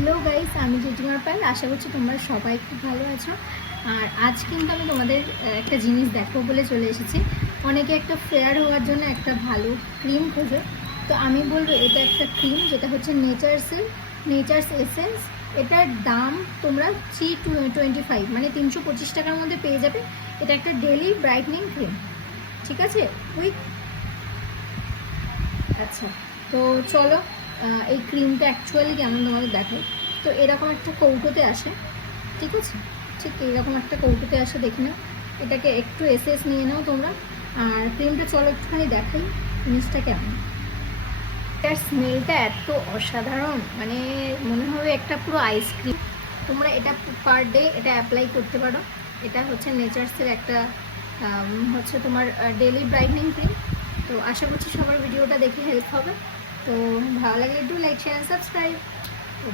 Hello guys, আমি জুটিমার পাল। আশা করছি তোমরা সবাই খুব ভালো আছো। আর আজ কিন্তু আমি তোমাদের একটা জিনিস দেখো বলে চলে এসেছি। অনেকে একটা ফেয়ার হওয়ার জন্য একটা ভালো ক্রিম খোঁজে, তো আমি বলবো এটা একটা ক্রিম যেটা হচ্ছে নেচার্স এসেন্স। এটার দাম তোমরা 325 মানে 325 টাকার মধ্যে পেয়ে যাবে। এটা একটা ডেলি ব্রাইটনিং ক্রিম, ঠিক আছে? আচ্ছা, তো চলো এই ক্রিমটা অ্যাকচুয়ালি কেমন তোমাদের দেখো। তো এরকম একটা কৌটোতে আসে, ঠিক আছে? ঠিক এরকম একটা কৌটোতে আসে, দেখে নাও। এটাকে একটু এসএস নিয়ে নাও তোমরা। আর ক্রিমটা চলো একটুখানি দেখাই জিনিসটা কেমন। এটার স্মেলটা এত অসাধারণ, মানে মনে হবে একটা পুরো আইসক্রিম। তোমরা এটা পার ডে এটা অ্যাপ্লাই করতে পারো। এটা হচ্ছে নেচার্সের একটা হচ্ছে তোমার ডেলি ব্রাইটনিং ক্রিম। তো আশা করছি সবার ভিডিওটা দেখে হেল্প হবে। তো ভালো লাগলে একটু লাইক শেয়ার সাবস্ক্রাইব। তো